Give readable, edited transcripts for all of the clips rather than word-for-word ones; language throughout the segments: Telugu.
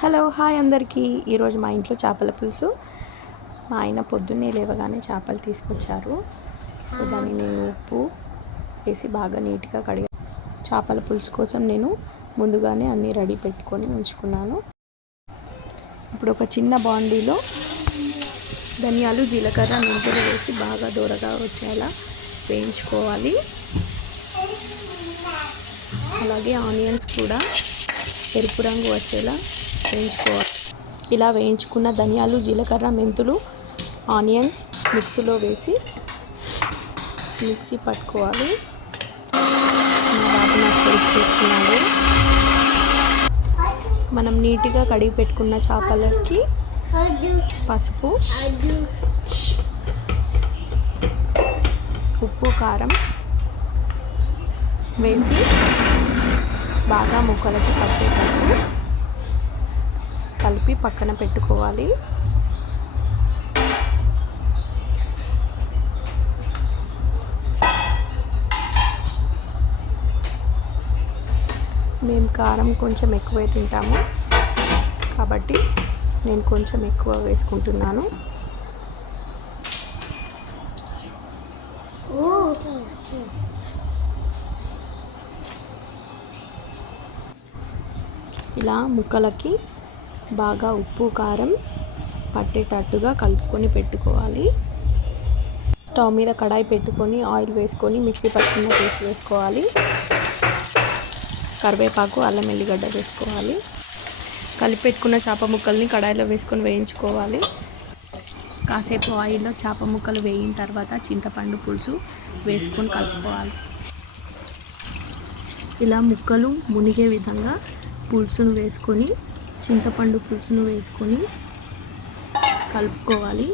హలో హాయ్ అందరికీ. ఈరోజు మా ఇంట్లో చేపల పులుసు. మా ఆయన పొద్దున్నే లేవగానే చేపలు తీసుకొచ్చారు. సో దాన్ని నేను ఉప్పు వేసి బాగా నీట్గా కడిగా. చేపల పులుసు కోసం నేను ముందుగానే అన్నీ రెడీ పెట్టుకొని ఉంచుకున్నాను. ఇప్పుడు ఒక చిన్న బాండీలో ధనియాలు, జీలకర్ర, మెంతులు వేసి బాగా దూరగా వచ్చేలా వేయించుకోవాలి. అలాగే ఆనియన్స్ కూడా ఎరుపు రంగు వచ్చేలా వేయించుకోవాలి. ఇలా వేయించుకున్న ధనియాలు, జీలకర్ర, మెంతులు, ఆనియన్స్ మిక్సీలో వేసి మిక్సీ పట్టుకోవాలి. మా బాబు నాకు హెల్ప్ చేస్తున్నాడు. మనం నీట్గా కడిగి పెట్టుకున్న చేపలకి పసుపు, ఉప్పు, కారం వేసి బాగా ముక్కలకి పట్టేటట్టు కలిపి పక్కన పెట్టుకోవాలి. మేము కారం కొంచెం ఎక్కువే తింటాము కాబట్టి నేను కొంచెం ఎక్కువ వేసుకుంటున్నాను. ఇలా ముక్కలకి బాగా ఉప్పు, కారం పట్టేటట్టుగా కలుపుకొని పెట్టుకోవాలి. స్టవ్ మీద కడాయి పెట్టుకొని ఆయిల్ వేసుకొని మిక్సీ పట్టుకున్న పేస్ట్ వేసుకోవాలి. కరివేపాకు, అల్లం ఎల్లిగడ్డ వేసుకోవాలి. కలిపి పెట్టుకున్న చేప ముక్కల్ని కడాయిలో వేసుకొని వేయించుకోవాలి. కాసేపు ఆయిల్లో చేప ముక్కలు వేయిన తర్వాత చింతపండు పులుసు వేసుకొని కలుపుకోవాలి. ఇలా ముక్కలు మునిగే విధంగా పులుసును వేసుకొని చింతపండు పులుసును వేసుకొని కలుపుకోవాలి.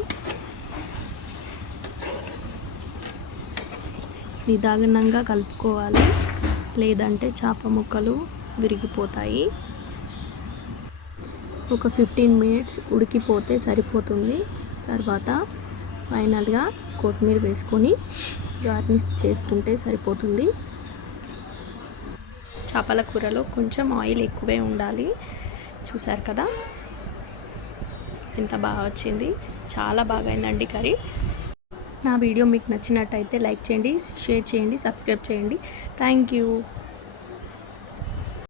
నిదానంగా కలుపుకోవాలి, లేదంటే చేప ముక్కలు విరిగిపోతాయి. ఒక 15 మినిట్స్ ఉడికిపోతే సరిపోతుంది. తర్వాత ఫైనల్గా కొత్తిమీర వేసుకొని గార్నిష్ చేసుకుంటే సరిపోతుంది. చేపల కూరలో కొంచెం ఆయిల్ ఎక్కువే ఉండాలి. చూసారు కదా ఎంత బాగా వచ్చింది. చాలా బాగా అయిందండి కర్రీ. నా వీడియో మీకు నచ్చినట్టయితే లైక్ చేయండి, షేర్ చేయండి, సబ్స్క్రైబ్ చేయండి. Thank you.